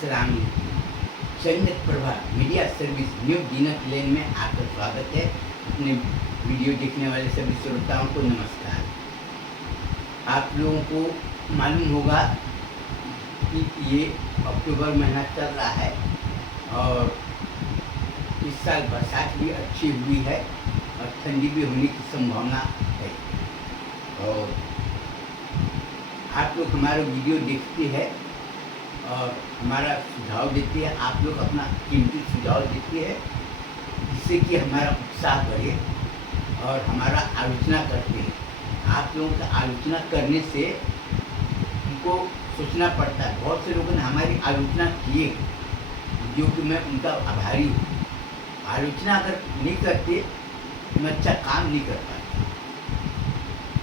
अस्सलाम वालेकुम। संगत प्रभा मीडिया सर्विस न्यू दिनक लेन में आपका स्वागत है। अपने वीडियो देखने वाले सभी श्रोताओं को नमस्कार। आप लोगों को मालूम होगा कि ये अक्टूबर महीना चल रहा है और इस साल बरसात भी अच्छी हुई है और ठंडी भी होने की संभावना है। और आप लोग हमारा वीडियो देखते हैं और हमारा सुझाव देते हैं। आप लोग अपना कीमती सुझाव देते हैं जिससे कि हमारा उत्साह बढ़े और हमारा आलोचना करते हैं। आप लोगों का आलोचना करने से हमको सोचना पड़ता है। बहुत से लोगों ने हमारी आलोचना किए जो कि मैं उनका आभारी हूँ। आलोचना अगर नहीं करते तो मैं अच्छा काम नहीं कर पाता।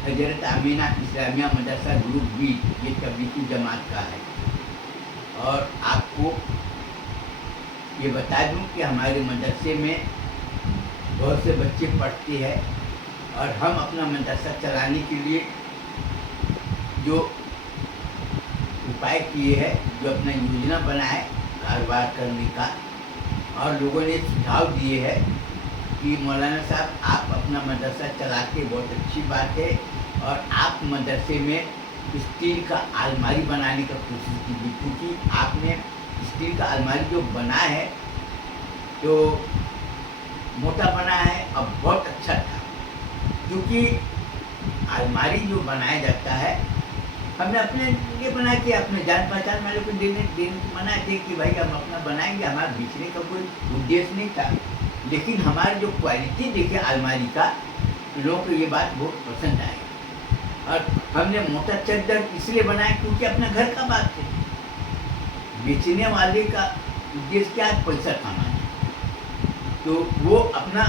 हजरत आमीना इस्लामिया मदरसा ग्रुप बी ये तबलीगी जमात का है और आपको ये बता दूं कि हमारे मदरसे में बहुत से बच्चे पढ़ते हैं और हम अपना मदरसा चलाने के लिए जो उपाय किए हैं, जो अपना योजना बनाए कारोबार करने का, और लोगों ने सुझाव दिए हैं कि मौलाना साहब आप अपना मदरसा चलाते बहुत अच्छी बात है और आप मदरसे में स्टील का अलमारी बनाने का कोशिश कीजिए, क्योंकि आपने स्टील का अलमारी जो बना है तो मोटा बना है और बहुत अच्छा था। क्योंकि अलमारी जो बनाया जाता है हमने अपने लिए बना के अपने जान पहचान वाले को देने को मना थे कि भाई हम अपना बनाएंगे, हमारा बेचने का कोई उद्देश्य नहीं था। लेकिन हमारी जो क्वालिटी देखे अलमारी का, लोगों को ये बात बहुत पसंद आई और हमने मोटा चद्दर इसलिए बनाया क्योंकि अपना घर का बात है। बेचने वाले का उद्देश्य क्या है? पैसा कमाना। तो वो अपना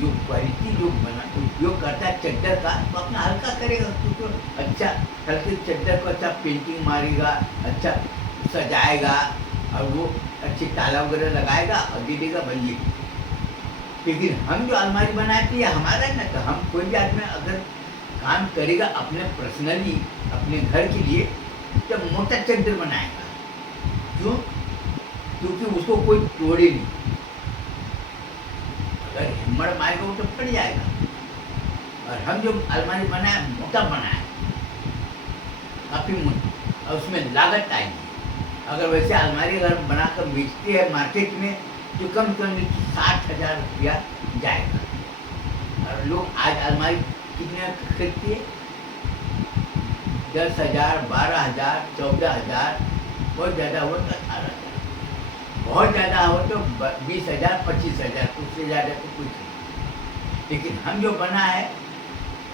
जो क्वालिटी जो बना उपयोग करता है चद्दर का, तो अपना हल्का करेगा, क्योंकि अच्छा हल्के चद्दर को अच्छा पेंटिंग मारेगा, अच्छा सजाएगा और वो अच्छी ताला वगैरह लगाएगा और दे देगा बनिए। लेकिन हम जो अलमारी बनाते हैं हमारा है ना, तो हम कोई भी आदमी अगर काम करेगा अपने पर्सनली अपने घर के लिए तो मोटा चद्दर बनाएगा। क्यों? क्योंकि उसको कोई तोड़े नहीं। अगर हिम्मत मारेगा वो तो फट जाएगा। और हम जो अलमारी बनाए मोटा बनाए काफ़ी मोटी और उसमें लागत आएगी। अगर वैसे अलमारी अगर बनाकर बेचते हैं मार्केट में तो कम से कम 60,000 रुपया जाएगा। और लोग आज अलमारी कितने खरीदती है? 10,000, 12,000, 14,000, बहुत ज़्यादा हो तो 18,000, बहुत ज़्यादा हो तो 20,000, 25,000, उससे ज़्यादा तो कुछ नहीं। लेकिन हम जो बना है,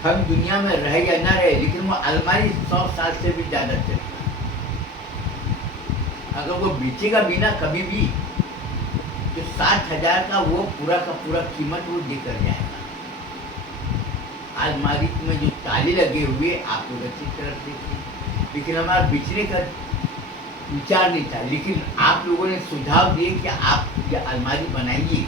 हम दुनिया में रहे या ना रहे, लेकिन वो अलमारी 100 साल से भी ज़्यादा चलेगा। अगर वो बेचेगा भी ना कभी भी तो 60,000 का वो पूरा का पूरा कीमत वो देकर जाएगा। अलमारी में जो ताले लगे हुए आप लोग अच्छी तरह देखिए, लेकिन हमारा बेचने का विचार नहीं था। लेकिन आप लोगों ने सुझाव दिए कि आप ये अलमारी बनाइए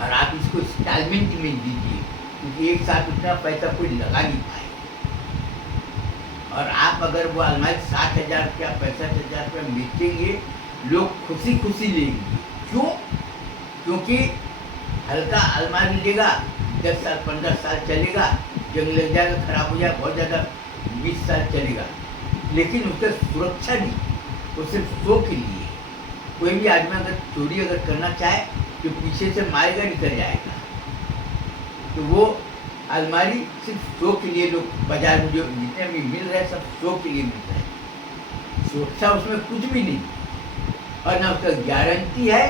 और आप इसको इंस्टॉलमेंट में दीजिए, क्योंकि एक साथ उतना पैसा कोई लगा नहीं पाए। और आप अगर वो अलमारी 60,000 रुपया 65,000 रुपया बेचेंगे, लोग खुशी खुशी लेंगे। क्यों? क्योंकि हल्का अलमारी लेगा, 10 साल 15 साल चलेगा, जंग लग जाएगा, खराब हो जाएगा, बहुत ज़्यादा 20 साल चलेगा। लेकिन उसका सुरक्षा नहीं, वो सिर्फ शो के लिए। कोई भी आदमी अगर चोरी अगर करना चाहे तो पीछे से मारेगा, निकल जाएगा। तो वो अलमारी सिर्फ शो के लिए लोग बाजार में जो जितने भी मिल रहे हैं सब शो के लिए मिल रहे हैं। सुरक्षा उसमें कुछ भी नहीं और ना उसका गारंटी है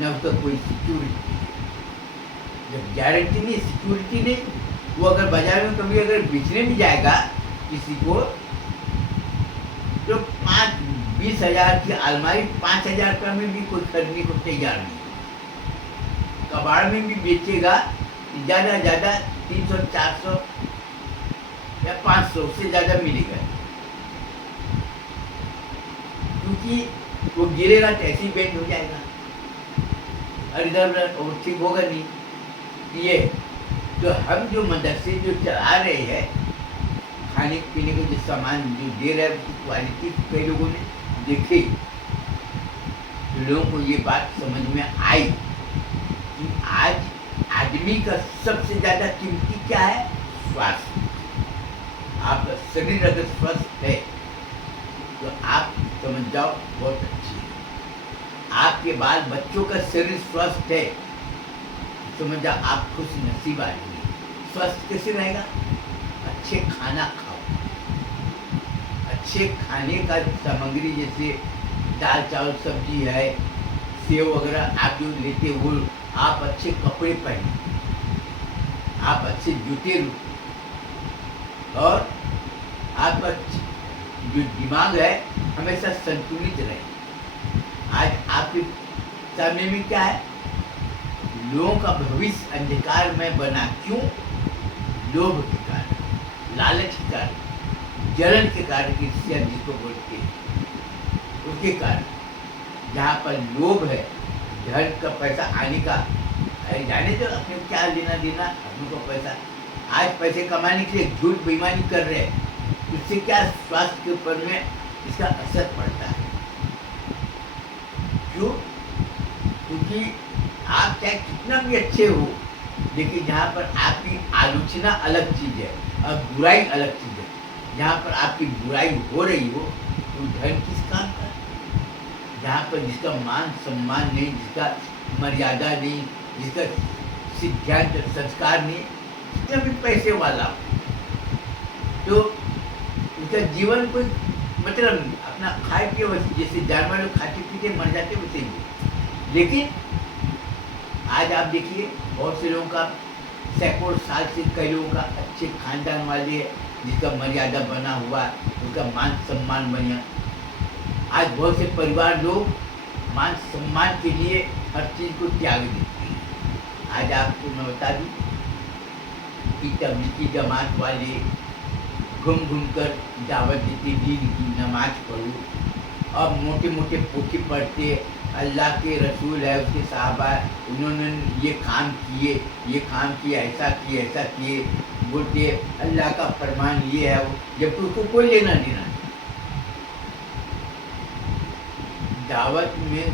ना उसका कोई सिक्योरिटी है। जब गारंटी नहीं सिक्योरिटी नहीं, वो अगर बाजार में कभी अगर बेचने भी जाएगा किसी को तो 20,000 की अलमारी 5,000 रुपये में भी कोई खरीदने को तैयार नहीं। कबाड़ में भी बेचेगा ज़्यादा ज़्यादा 300, 400 या 500 से ज़्यादा मिलेगा, क्योंकि वो गिरेगा तो ऐसी बेच हो जाएगा और इधर और ठीक होगा नहीं। ये तो हम जो मदरसे जो चला रहे हैं, खाने पीने के जो सामान जो दे रहे हैं उसकी क्वालिटी कई लोगों ने देखे तो लोगों को ये बात समझ में आई कि आज आदमी का सबसे ज़्यादा कीमती क्या है? स्वास्थ्य। आपका शरीर अगर स्वस्थ है तो आप समझ जाओ बहुत अच्छी है। आपके बाल बच्चों का शरीर स्वस्थ है तो समझ जाओ आप खुश नसीब आदमी। स्वस्थ कैसे रहेगा? अच्छे खाना खाओ, अच्छे खाने का सामग्री जैसे दाल चावल सब्जी है, सेव वगैरह आप जो लेते हो, आप अच्छे कपड़े पहने, आप अच्छे जूते और आपका जो दिमाग है हमेशा संतुलित रहे। आज आपके सामने में क्या है? लोगों का भविष्य अंधकार में बना। क्यों? लोभ के कारण, लालच के कारण, जलन के कारण, ईर्ष्या जिसको बोलते हैं उसके कारण। जहाँ पर लोभ है, धन का पैसा आने का, अरे जाने तो अपने को क्या लेना देना, अपने को पैसा। आज पैसे कमाने के लिए झूठ बेईमानी कर रहे हैं, इससे क्या स्वास्थ्य के ऊपर में इसका असर पड़ता है। क्यों? क्योंकि आप चाहे कितना भी अच्छे हो, लेकिन जहाँ पर आपकी आलोचना अलग चीज़ है और बुराई अलग चीज़ है। जहाँ पर आपकी बुराई हो रही हो तो धन किस काम का? जहाँ पर जिसका मान सम्मान नहीं, जिसका मर्यादा नहीं, जिसका सिद्धांत संस्कार नहीं, जितना भी पैसे वाला हो तो उसका जीवन कोई मतलब नहीं। अपना खाए पिए वैसे, जैसे जानवर लोग खाते पीते मर जाते वैसे ही। लेकिन आज आप देखिए बहुत से लोगों का सैकड़ों साल से कई लोगों का अच्छे खानदान वाले जिसका मर्यादा बना हुआ, उसका मान सम्मान बना। आज बहुत से परिवार लोग मान सम्मान के लिए हर चीज़ को त्याग देते हैं। आज आपको मैं बता दूं कि तबलीगी जमात वाले घूम घूम कर दावत देते, दीन की नमाज पढ़ो, अब मोटे मोटे पोथी पढ़ते, अल्लाह के रसूल है उसके साहबा उन्होंने ये काम किए, ये काम किए, ऐसा किए, बोलते अल्लाह का फरमान ये है वो, जबकि उसको कोई लेना देना नहीं। दावत में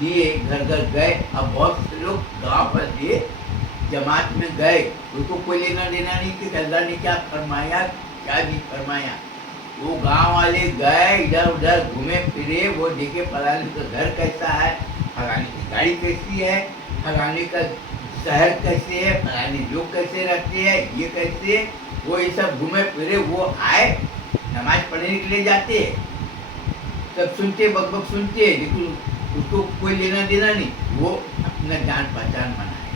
दिए, घर घर गए, अब बहुत से लोग गाँव पर दिए, जमात में गए, उसको कोई लेना देना नहीं कि अल्लाह ने क्या फरमाया क्या नहीं फरमाया। वो गांव वाले गए, इधर उधर घूमे फिरे, वो देखे फलाने का घर कैसा है, फलाने की गाड़ी कैसी है, फलाने का शहर कैसे है, फलाने लोग कैसे रहते हैं, ये कैसे, वो ये सब घूमे फिरे। वो आए नमाज पढ़ने के लिए जाते, सब सुनते, बकबक सुनते, लेकिन उसको कोई लेना देना नहीं। वो अपना जान पहचान बनाए,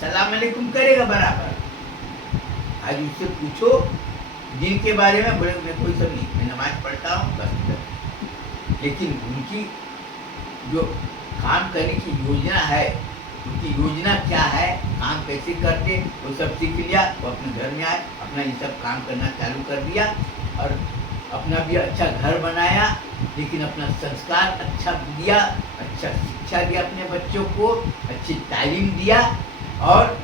सलाम अलैकुम करेगा बराबर। आज उससे पूछो दिन के बारे में, बोले मैं कोई सब नहीं, मैं नमाज पढ़ता हूँ बस। लेकिन उनकी जो काम करने की योजना है, उनकी योजना क्या है, काम कैसे करते, वो सब सीख लिया। वो अपने घर में आए, अपना ये सब काम करना चालू कर दिया और अपना भी अच्छा घर बनाया, लेकिन अपना संस्कार अच्छा दिया, अच्छा शिक्षा दिया अपने बच्चों को, अच्छी तालीम दिया और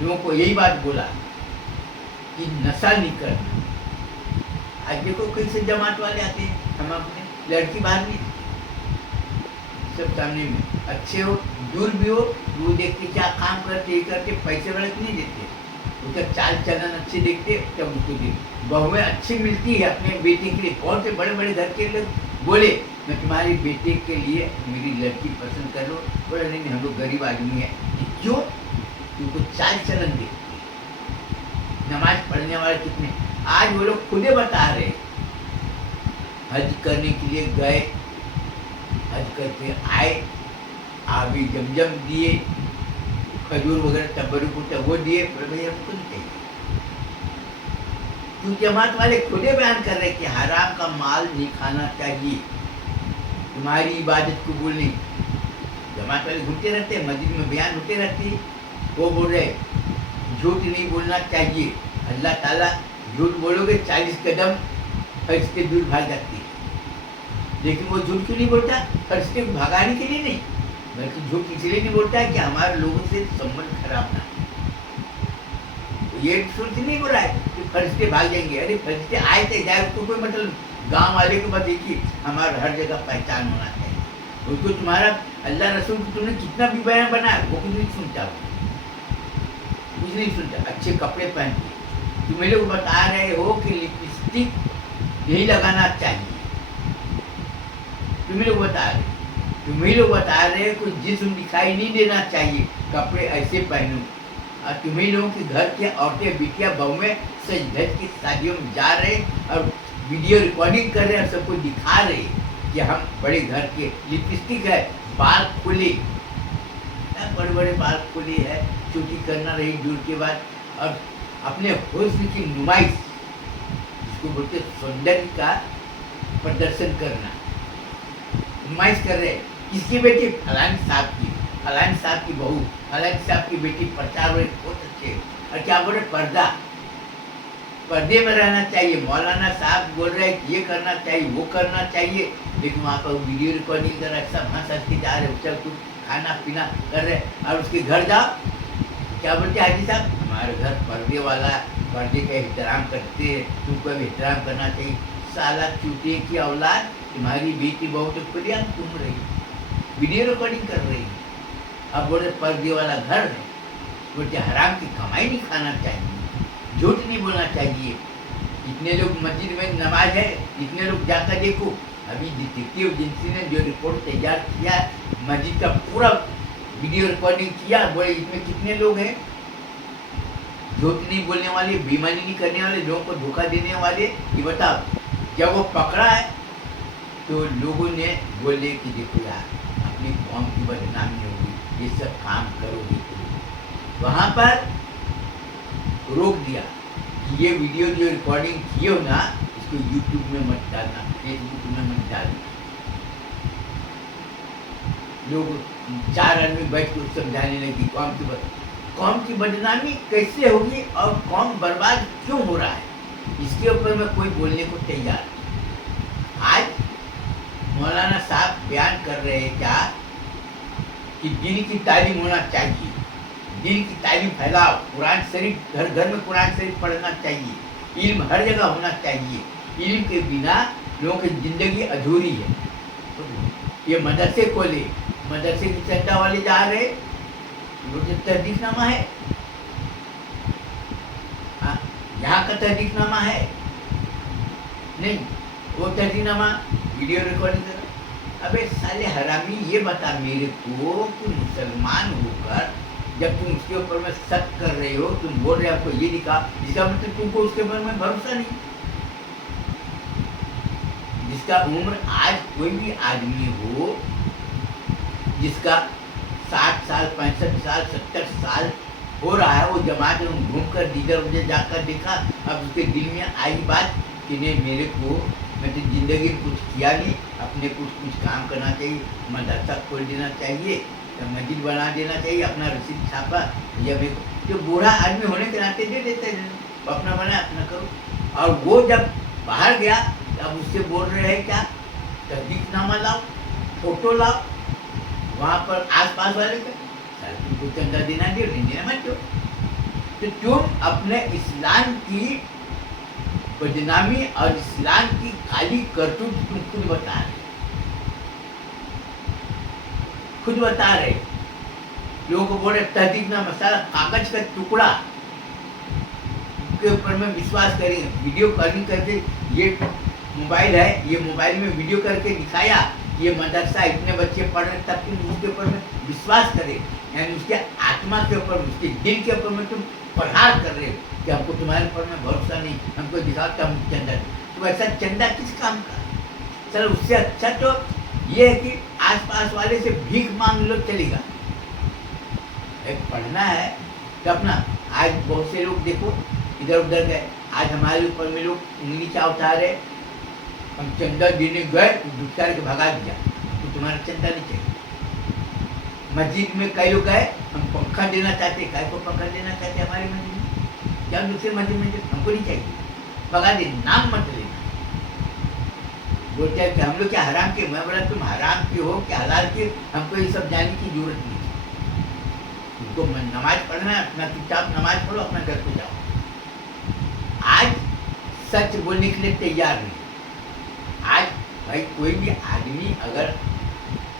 लोगों को यही बात बोला कि नशा नहीं करना। आज देखो कैसे जमात वाले आते हैं, हम अपने लड़की बाहर नहीं सब सामने में अच्छे हो, दूर भी हो, वो देखते क्या काम करते, ये करते, पैसे वाले नहीं देते, उसका चाल चलन अच्छे देखते, तब उसको देखते। बहुएं अच्छी मिलती है अपने बेटे के लिए। बहुत से बड़े बड़े घर के लोग बोले मैं तुम्हारी बेटे के लिए मेरी लड़की पसंद कर लो, बोले नहीं हम लोग गरीब आदमी है। क्यों? उनको चाल चलन देखते, नमाज पढ़ने वाले कितने। आज वो लोग खुदे बता रहे, हज करने के लिए गए, हज करके आए, आबी जमजम दिए, खजूर वगैरह तबरुक होता वो दिए, भैया हमको नहीं चाहिए। क्योंकि जमात वाले खुदे बयान कर रहे कि हराम का माल नहीं खाना चाहिए, तुम्हारी इबादत कबूल नहीं। जमात वाले घूमते रहते, मस्जिद में बयान होते रहते, वो बोल रहे झूठ नहीं बोलना चाहिए। अल्लाह ताला झूठ बोलोगे 40 कदम फरिश्ते दूर भाग जाती है, लेकिन वो झूठ क्यों नहीं बोलता? फरिश्ते को भगाने के लिए नहीं, बल्कि झूठ इसलिए नहीं बोलता है कि हमारे लोगों से संबंध खराब ना। तो ये सोच नहीं बोला है कि फरिश्ते भाग जाएंगे। अरे फरिश्ते आए थे जाए, उसको कोई मतलब गांव वाले को बस एक ही, हमारा हर जगह पहचान होना चाहिए। उसको तुम्हारा अल्लाह रसूल को तुमने कितना भी बयान बनाया वो कुछ नहीं सुनता, कुछ नहीं सुनता। अच्छे कपड़े पहन के तुम्हें लोग बता रहे हो कि लिपस्टिक नहीं लगाना चाहिए, तुम्हें लोग बता रहे हो कुछ जिस्म दिखाई नहीं देना चाहिए, कपड़े ऐसे पहनो। और तुम्हें लोगों के घर के औरतें बिटिया बहुएं सज धज की शादियों में जा रहे और वीडियो रिकॉर्डिंग कर रहे हैं, सबको दिखा रहे कि हम बड़े घर के, लिपस्टिक है, बाल खुले, बड़े बड़े बाल खुले है, चोटी करना रही दूर के बाद, और अपने हुस्न की नुमाइश, जिसको बोलते सौंदर्य का प्रदर्शन करना, नुमाइश कर रहे। किसकी बेटी? फलानी साहब की बहू, फलानी साहब की बेटी प्रचार में बहुत अच्छे। और क्या बोले? पर्दे में रहना चाहिए। मौलाना साहब बोल रहे हैं कि ये करना चाहिए, वो करना चाहिए, लेकिन वहाँ पर वीडियो रिकॉर्डिंग कर रहे, सब हंस हंस के जा रहे, चल कुछ खाना पीना कर रहे। और उसके घर जाओ, क्या बोलते हाजी साहब? हमारे घर पर्दे वाला, पर्दे का एहतराम करते हैं, तुमको भी एहतराम करना चाहिए। साला चूते की औलाद, तुम्हारी बेटी बहू तो खुलेआम घूम रही, वीडियो रिकॉर्डिंग कर रही है। अब बोले पर्दे वाला घर है, बोलते हराम की कमाई नहीं खाना चाहिए, झूठ नहीं बोलना चाहिए। इतने लोग मस्जिद में नमाज है, इतने लोग जाकर देखो। अभी डिटेक्टिव एजेंसी ने जो रिपोर्ट तैयार किया, मस्जिद का पूरा वीडियो रिकॉर्डिंग किया, बोले इसमें कितने लोग हैं झूठ नहीं बोलने वाले, बेईमानी नहीं करने वाले, लोगों को धोखा देने वाले। ये बताओ, जब वो पकड़ा है तो लोगों ने बोले कि देखो यार, अपनी कौम की बदनामी होगी, ये सब काम करोगे तो। वहाँ पर रोक दिया कि ये वीडियो जो रिकॉर्डिंग किए हो ना, इसको यूट्यूब में मत डालना, फेसबुक में मत डालना। लोग 4 आदमी बैठ कर समझाने लगी कौम की बदनामी कैसे होगी और कौम बर्बाद क्यों हो रहा है, इसके ऊपर में कोई बोलने को तैयार नहीं। आज मौलाना साहब बयान कर रहे हैं क्या कि दीन की तालीम होना चाहिए, दीन की तालीम फैलाओ, कुरान शरीफ घर घर में कुरान शरीफ पढ़ना चाहिए, इल्म हर जगह होना चाहिए, इल्म के बिना लोगों की जिंदगी अधूरी है। ये मदरसे खोले, मदरसे की चंदा वाले जा रहे, वो जो तहदीफनामा है, यहाँ का तहदीफनामा है नहीं, वो तहदीफनामा वीडियो रिकॉर्डिंग कर। अबे साले हरामी, ये बता मेरे को कि मुसलमान होकर जब तुम उसके ऊपर में शक कर रहे हो, तुम बोल रहे हो आपको ये दिखा, जिसका मतलब तुमको उसके ऊपर में भरोसा नहीं। जिसका उम्र आज कोई भी आदमी हो, जिसका 60 साल 65 साल 70 साल हो रहा है, वो जमात में घूमकर दीगर मुझे जाकर देखा, अब उसके दिल में आई बात कि नहीं, मेरे को मैं तो जिंदगी में कुछ किया नहीं, अपने कुछ काम करना चाहिए, मदरसा खोल देना चाहिए, मस्जिद बना देना चाहिए, अपना रसीद छापा या मेरे को जो बूढ़ा आदमी होने के नाते दे देते हैं, अपना बना अपना करो। और वो जब बाहर गया तब उससे बोल रहे हैं क्या, तहदीफनामा लाओ, फोटो लाओ, वहाँ पर आसपास वाले का तुमको चंदा देना दे, देना मत दो। तो तुम अपने इस्लाम की बदनामी और इस्लाम की काली करतूत तुम खुद बता रहे, लोगों को बोल रहे तहदीफनामा, सारा कागज का टुकड़ा के ऊपर में विश्वास करेंगे, वीडियो कॉलिंग करके, ये मोबाइल है, ये मोबाइल में वीडियो करके दिखाया, ये मदरसा इतने बच्चे पढ़ रहे, तब तुम उसके ऊपर में विश्वास करें, यानी उसके आत्मा के ऊपर, उसके दिल के ऊपर में तुम प्रहार कर रहे हो कि हमको तुम्हारे ऊपर में भरोसा नहीं, हमको दिखाओ तो हम चंदा। तो ऐसा चंदा किस काम का? चलो उससे अच्छा तो ये है कि आसपास वाले से भीख मांग लो, चलेगा। एक पढ़ना है तो अपना, आज बहुत से लोग देखो इधर उधर गए, आज हमारे ऊपर में लोग उंगली चा उतारे, हम चंदा देने गए, दुष्कार के भगा दिया, तो तुम्हारा चंदा नहीं चाहिए। मस्जिद में कई लोग गए, हम पंखा देना चाहते, काय को पंखा देना चाहते हमारे मस्जिद में, या दूसरे मस्जिद में, हमको नहीं चाहिए, भगा दे, नाम मत लेना। बोलते हैं कि हम लोग क्या हराम के, मैं बोला तुम हराम के हो क्या हलाल के, हमको ये सब जानने की जरूरत नहीं। तुमको नमाज पढ़ना है, अपना चुपचाप नमाज पढ़ो, अपना घर को जाओ। आज सच बोलने के लिए तैयार नहीं, भाई कोई भी आदमी अगर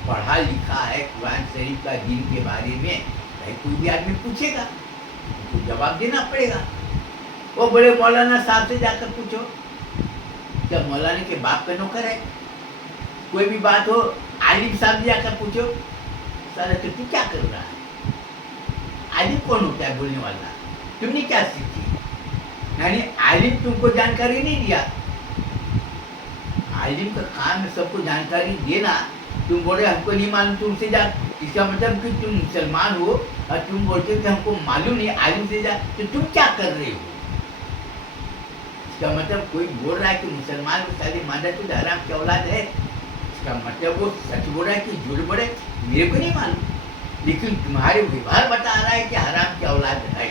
पढ़ा लिखा है कुरान शरीफ का दीन के बारे में, भाई कोई भी आदमी पूछेगा तो जवाब देना पड़ेगा। वो बड़े मौलाना साहब से जाकर पूछो, क्या मौलाना के बाप का नौकर है? कोई भी बात हो आलिम साहब से जाकर पूछो, साला तो तू क्या कर रहा है? आलिम कौन होता है बोलने वाला? तुमने क्या सीखी? यानी आलिम तुमको जानकारी नहीं दिया। आलिम का काम है सबको जानकारी देना। तुम बोले हमको नहीं मालूम, तुमसे जा, इसका मतलब कि तुम मुसलमान हो और तुम बोलते हो कि हमको मालूम नहीं, आलिम से जा, तो तुम क्या कर रहे हो? इसका मतलब कोई बोल रहा है कि मुसलमान को शादी माना तो हराम की औलाद है, इसका मतलब वो सच बोल रहा है कि झूठ बोल रहा है, मेरे को नहीं मालूम, लेकिन तुम्हारे व्यवहार बता रहा है कि हराम की औलाद है।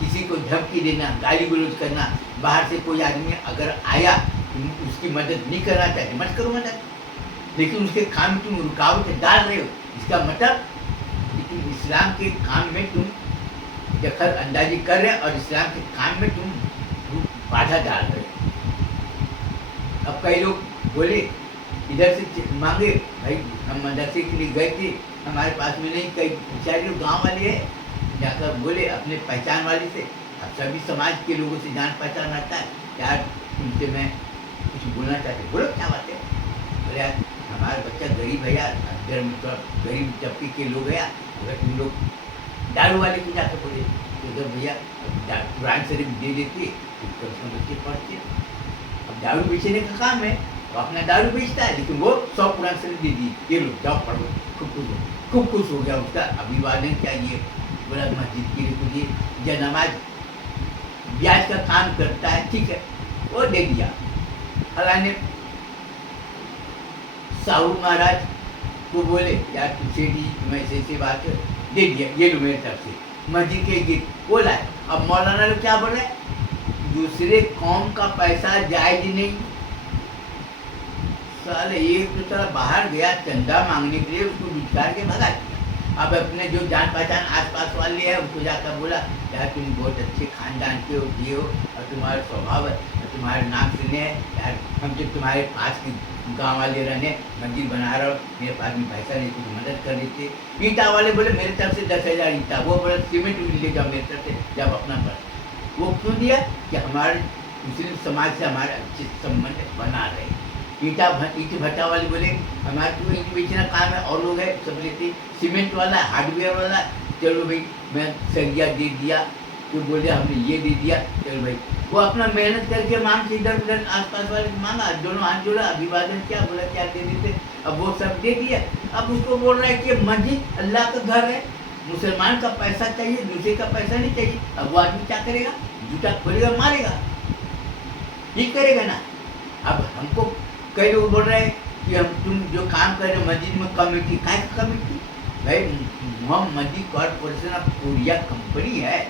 किसी को धमकी देना, गाली गलौज करना, बाहर से कोई आदमी अगर आया तुम उसकी मदद नहीं करना चाहते, मत करो मदद, लेकिन उसके काम में तुम रुकावट डाल रहे हो, इसका मतलब कि तुम इस्लाम के काम में तुम दखल अंदाजी कर रहे हैं और इस्लाम के काम में तुम बाधा डाल रहे हो। अब कई लोग बोले इधर से मांगे, भाई हम मदरसे के लिए गए थे, हमारे पास में नहीं, कई बेचारे लोग गाँव वाले हैं, जाकर बोले अपने पहचान वाले से, अब सभी समाज के लोगों से जान पहचान आता है, यार तुमसे मैं कुछ बोलना चाहते, बोलो क्या बात है? बोले यार हमारा बच्चा गरीब है यार, घर में थोड़ा गरीब तबके के लोग है यार, अगर तुम लोग दारू वाले को जाकर बोले तो इधर भैया कुरान शरीफ दे देते तो बच्चे पढ़ते। अब दारू बेचने का काम है, वो अपना दारू बेचता है, लेकिन वो 100 कुरान शरीफ दे दी, ये लो जाओ पढ़ो, खूब खुश हो गया, उसका अभिवादन चाहिए, बोला मस्जिद के लिए कुछ या नमाज ब्याज का काम करता है, ठीक है, वो दे दिया। फलाने साहू महाराज को बोले यार तुझसे भी मैं ऐसे बात दे दिया, ये लो मेरे तरफ से मस्जिद के गीत बोला है। अब मौलाना लोग क्या बोल रहे हैं, दूसरे कौम का पैसा जायज नहीं। साले एक तो तरह बाहर गया चंदा मांगने के लिए, उसको बिचार के भगा दिया। अब अपने जो जान पहचान आसपास वाले हैं उनको जाकर बोला यार तुम बहुत अच्छे खानदान के हो, ये हो, और तुम्हारा स्वभाव है, और तुम्हारे नाम सुने हैं यार, हम तो तुम्हारे पास के गाँव वाले रहने मंदिर बना रहा हो, मेरे पास में पैसा नहीं, कुछ मदद कर देते। ईटा वाले बोले मेरे तरफ से 10,000 ईटा, वो बोले सीमेंट ले जाओ मेरे तरफ से, जब अपना पर वो क्यों दिया कि हमारे मुस्लिम समाज से हमारे अच्छे संबंध बना रहे। ईट भट्टा वाले बोले हमारे तो ईट बेचना काम है, और लोग है सब लेते, सीमेंट वाला हार्डवेयर वाला, चलो भाई मैं सरिया दे दिया, तो बोले हमने ये दे दिया, चलो भाई वो अपना मेहनत करके मांग के इधर उधर आसपास वाले मांगा, दोनों हाथ जोड़ा, अभिवादन किया, बोला क्या दे देते, अब वो सब दे दिया। अब उसको बोल रहा है कि मस्जिद अल्लाह का घर है, मुसलमान का पैसा चाहिए, दूसरे का पैसा नहीं चाहिए। अब वो आदमी क्या करेगा, जूता खोलेगा मारेगा, ठीक करेगा ना। अब हमको कई लोग बोल रहे हैं कि हम तुम जो काम कर रहे हो मस्जिद में कमेटी, क्या कमेटी? भाई मोहम्मदी कॉरपोरेशन ऑफ कोरिया कंपनी है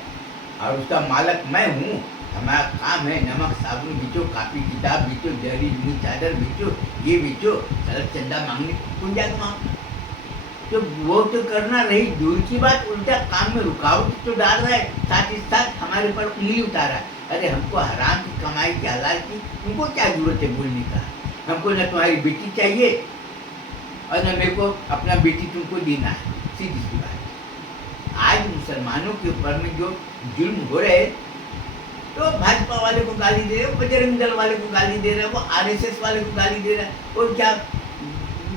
और उसका मालक मैं हूँ। हमारा काम है नमक साबुन बेचो, कापी किताब बेचो, जरी जूनी चादर बेचो, ये बेचो, सड़क चंदा मांगने कौन जाएगा वहाँ? तो वो तो करना रही दूर की बात, उल्टा काम में रुकावट तो डाल रहा है, साथ ही साथ हमारे ऊपर उंगली उतारा है। अरे हमको हराम की कमाई की हलाल की तुमको क्या जरूरत है बोलने का? हमको न तुम्हारी बेटी चाहिए और न मेरे को अपना बेटी तुमको देना है, सीधी सी बात। आज मुसलमानों के ऊपर में जो जुल्म हो रहे, तो भाजपा वाले को गाली दे रहे, बजरंग दल वाले को गाली दे रहे, वो आरएसएस वाले को गाली दे रहा है, और क्या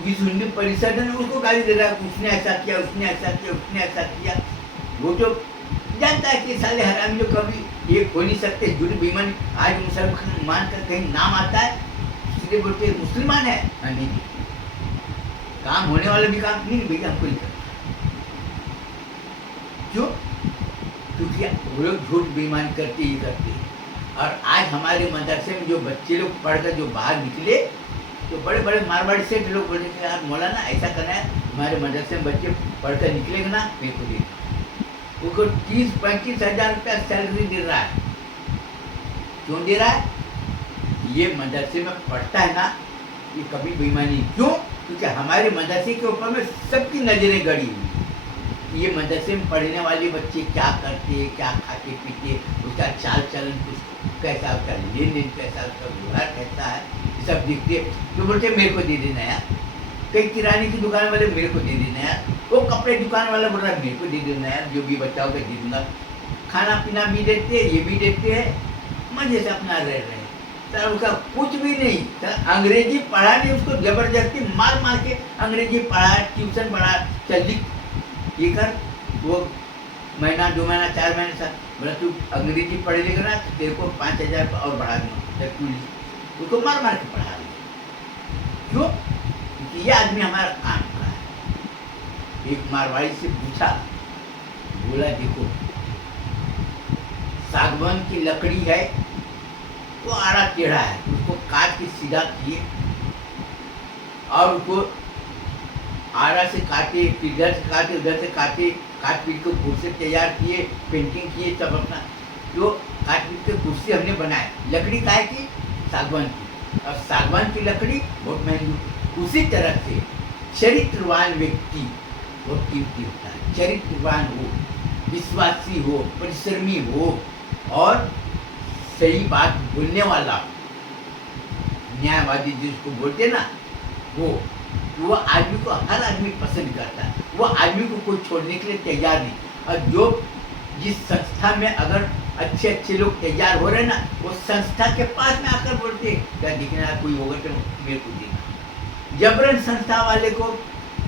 विश्व हिंदू परिषद है उसको गाली दे रहा है, उसने ऐसा किया, उसने ऐसा किया, उसने ऐसा किया। वो तो जानता है कि साले हरामी लोग कभी एक हो नहीं सकते, झूठ बेईमान। आज मुसलमान का कहीं नाम आता है इसलिए बोलते मुसलमान है, नहीं काम होने वाला भी काम नहीं भैया हमको नहीं करना। क्यों? क्योंकि वो लोग झूठ बेईमान करते ही करते। और आज हमारे मदरसे में जो बच्चे लोग पढ़कर जो बाहर निकले, तो बड़े बड़े मारवाड़ी सेठ लोग बोले कि यार मौलाना ऐसा करना है, हमारे मदरसे में बच्चे पढ़कर निकलेंगे ना, मेरे को दे, उनको 30-35 हज़ार रुपया सैलरी दे रहा है। क्यों दे रहा है? ये मदरसे में पढ़ता है ना, ये कभी बेईमानी। क्यों? क्योंकि हमारे मदरसे के ऊपर में सबकी नजरें गड़ी हुई, ये मदरसे में पढ़ने वाले बच्चे क्या करते, क्या खाते पीते, उसका चाल चलन कैसा, उसका लेन देन कैसा, उसका व्यवहार कैसा है, ये सब दिखते। तो बोलते मेरे को दे देना यार, कई किराने की दुकान वाले मेरे को दे देना यार, वो कपड़े दुकान वाला बोल रहा है मेरे को दे देना यार, जो भी बच्चा होगा दे दूंगा। खाना पीना भी देते, ये भी देते हैं, मजे से अपना रह रहे हैं। सर उसका कुछ भी नहीं, सर अंग्रेजी पढ़ा नहीं, उसको जबरदस्ती मार मार के अंग्रेजी पढ़ा, ट्यूशन पढ़ा, चल लिख ये कर, वो महीना 2 महीना 4 महीने सर बोला तू अंग्रेजी पढ़ लेगा ना तो तेरे को 5,000 और बढ़ा दूंगा, उसको मार मार के पढ़ा रहे। क्यों? क्योंकि ये आदमी हमारा काम का है। एक मारवाड़ी से पूछा, बोला देखो सागवान की लकड़ी है वो आड़ा टेढ़ा है, उसको काट के सीधा किए और उसको आड़ा से काटे, फिर इधर से काटे, उधर से काटे, काट पीट के कुर्सी तैयार किए, पेंटिंग किए, सब अपना जो काट पीट के कुर्सी हमने बनाए। लकड़ी का है कि सागवान की, और सागवान की लकड़ी बहुत महंगी। उसी तरह से चरित्रवान व्यक्ति बहुत कीमती होता है। चरित्रवान हो, विश्वासी हो, परिश्रमी हो और सही बात बोलने वाला, न्यायवादी जिसको बोलते ना, वो आदमी को हर आदमी पसंद करता है, वो आदमी को कोई छोड़ने के लिए तैयार नहीं। और जो जिस संस्था में अगर अच्छे अच्छे लोग तैयार हो रहे ना, वो संस्था के पास में आकर बोलते क्या दिखना कोई होगा तो मेरे को देना। जबरन संस्था वाले को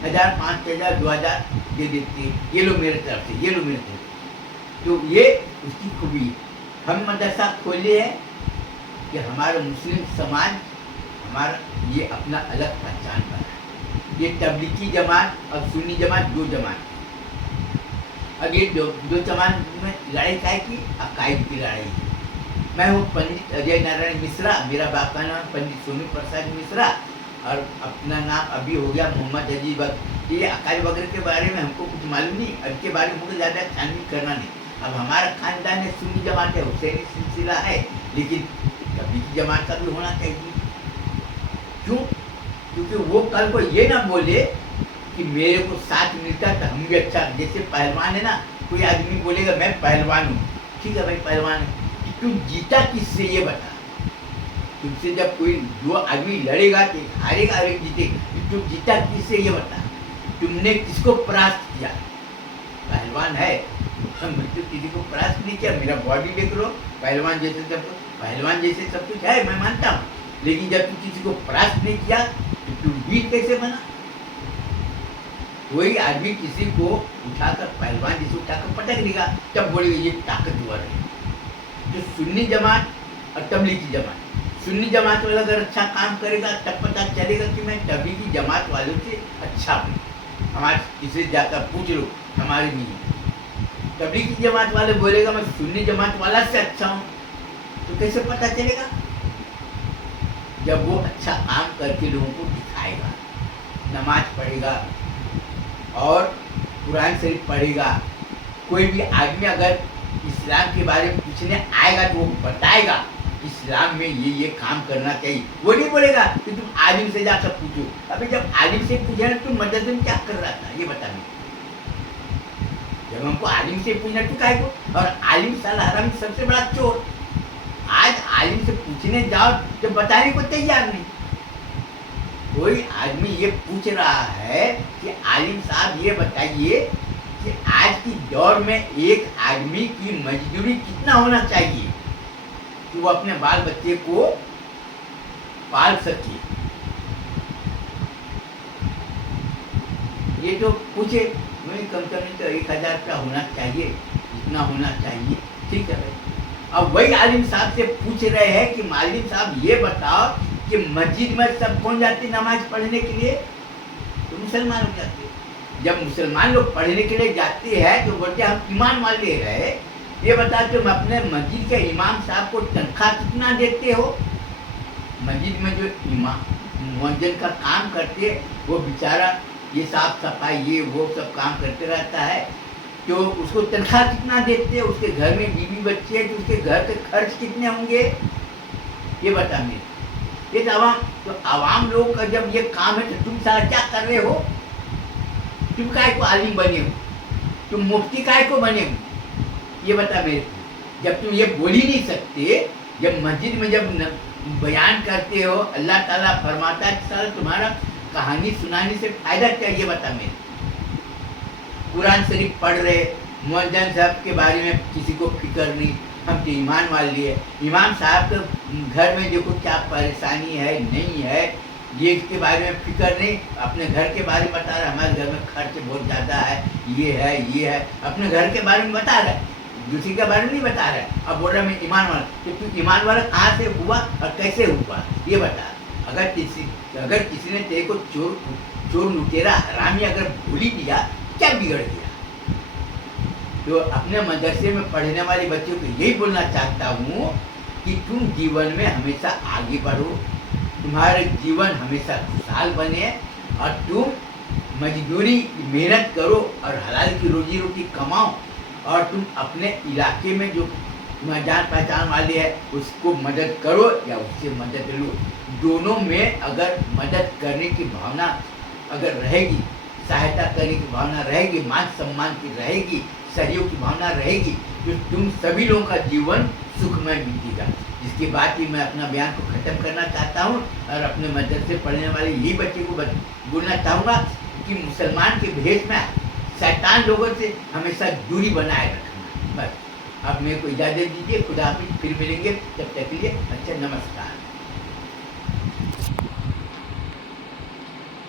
1,000, 5,000, 2,000 दे देते, ये लो मेरे तरफ से, ये लो मेरे तरफ से। तो ये उसकी खूबी। हम मदरसा खोले हैं कि हमारा मुस्लिम समाज हमारा ये अपना अलग पहचान बना। ये तबलीगी जमात और सुन्नी जमात, 2 जमात। अब ये दो जमात में लड़ाई क्या है कि अकायद की लड़ाई है। मैं हूँ पंडित अजय नारायण मिश्रा, मेरा बाप का नाम पंडित सोनू प्रसाद मिश्रा और अपना नाम अभी हो गया मोहम्मद अजीब। ये अकायद वगैरह के बारे में हमको कुछ मालूम नहीं, इनके बारे में हमको ज़्यादा छानबीन करना नहीं। अब हमारा खानदान है सुन्नी जमात है, हुसैनी सिलसिला है, लेकिन तबलीगी जमात का भी होना चाहिए। क्यों? क्योंकि वो कल को ये ना बोले कि मेरे को साथ मिलता तो हम भी अच्छा। जैसे पहलवान है ना, कोई आदमी बोलेगा मैं पहलवान हूँ, ठीक है भाई पहलवान है, तुम जीता किससे ये बता। तुमसे जब कोई 2 आदमी लड़ेगा तो हारेगा और एक जीते, तुम जीता किससे ये बता। तुमने किसको परास्त किया? पहलवान है, तो किसी को परास्त नहीं किया। मेरा बॉडी देख लो, पहलवान जैसे सब कुछ है, मैं मानता हूँ, लेकिन जब तू किसी को परास्त नहीं किया तो तू वीर कैसे बना? कोई आदमी किसी को उठाकर, पहलवान जिसे उठाकर पटक देगा तब बोलेगा ये ताकतवर है। जो सुन्नी जमात और तबलीगी जमात, सुन्नी जमात वाला अगर अच्छा काम करेगा तब पता चलेगा कि मैं तबलीगी जमात वालों से अच्छा हूँ। हमारे किसी जाकर पूछ लो, हमारे नहीं। तबलीगी जमात वाले बोलेगा मैं सुन्नी जमात वाला से अच्छा हूँ, तो कैसे पता चलेगा? जब वो अच्छा काम करके लोगों को दिखाएगा, नमाज पढ़ेगा और कुरान शरीफ पढ़ेगा। कोई भी आदमी अगर इस्लाम के बारे में पूछने आएगा तो वो बताएगा इस्लाम में ये काम करना चाहिए। वो नहीं बोलेगा कि तुम आलिम से जाकर पूछो। अभी जब आलिम से पूछा ना, तुम मदरसे में क्या कर रहा था ये बता मुझे। जब हमको आलिम से पूछना तो काय को, और आलिम साला हराम सबसे बड़ा चोर। आज आलिम से पूछने जाओ तो बताने को तैयार नहीं। कोई आदमी ये पूछ रहा है कि आलिम साहब ये बताइए कि आज की दौर में एक आदमी की मजदूरी कितना होना चाहिए कि वो अपने बाल बच्चे को पाल सके। ये तो पूछे, नहीं कम से कम तो 1,000 रुपया होना चाहिए, इतना होना चाहिए, ठीक है भाई। अब वही आलिम साहब से पूछ रहे हैं कि आलिम साहब ये बताओ कि मस्जिद में सब कौन जाते नमाज पढ़ने के लिए? तो मुसलमान लोग जाते। जब मुसलमान लोग पढ़ने के लिए जाते हैं तो बोलते हम ईमान मान ले रहे। ये बता तुम अपने मस्जिद के इमाम साहब को तनख्वाह कितना देते हो? मस्जिद में जो इमाम मुअज्जिन का काम करते वो बेचारा ये साफ सफाई ये वो सब काम करते रहता है, तो उसको तनख्वाह कितना देते हैं? उसके घर में बीवी बच्चे हैं तो उसके घर के खर्च कितने होंगे ये बता मेरे। ये तो आवाम लोगों का जब ये काम है तो तुम सारा क्या कर रहे हो? तुम काय को आलिम बने हो? तुम मुफ्ती काय को बने हो? ये बता मेरे को। जब तुम ये बोल ही नहीं सकते, जब मस्जिद में जब बयान करते हो, अल्लाह ताला फरमाता है साला तुम्हारा कहानी सुनाने से फायदा क्या, ये बता मेरे को। कुरान शरीफ पढ़ रहे, मुअज्जिन साहब के बारे में किसी को फिक्र नहीं, हम तो ईमान मान लिए। इमाम साहब के घर में देखो क्या परेशानी है नहीं है, ये इसके बारे में फिक्र नहीं, अपने घर के बारे में बता रहा है, हमारे घर में खर्च बहुत ज़्यादा है, ये है, अपने घर के बारे में बता रहा है, दूसरी के बारे में नहीं बता रहा है। अब बोल रहा है मैं ईमान वाला, तो तू ईमान वाला कहाँ से हुआ और कैसे हुआ, ये बता। अगर किसी ने तेरे को चोर लुटेरा हरामी अगर भूल ही दिया, क्या बिगड़ गया? तो अपने मदरसे में पढ़ने वाले बच्चों को यही बोलना चाहता हूँ कि तुम जीवन में हमेशा आगे बढ़ो, तुम्हारे जीवन हमेशा खुशहाल बने और तुम मजदूरी मेहनत करो और हलाल की रोजी रोटी कमाओ, और तुम अपने इलाके में जो जान पहचान वाले है उसको मदद करो या उससे मदद लो। दोनों में अगर मदद करने की भावना अगर रहेगी, सहायता करने की भावना रहेगी, मान सम्मान की रहेगी, सहयोग की भावना रहेगी, तो तुम सभी लोगों का जीवन सुखमय बीतेगा। जिसके बाद ही मैं अपना बयान को ख़त्म करना चाहता हूँ और अपने मदरसे पढ़ने वाले यही बच्चे को बोलना चाहूँगा कि मुसलमान के भेष में शैतान लोगों से हमेशा दूरी बनाए रखना। बस अब मेरे को इजाज़त दीजिए, खुदा हाफिज़, फिर मिलेंगे, तब तक के लिए अच्छा नमस्कार।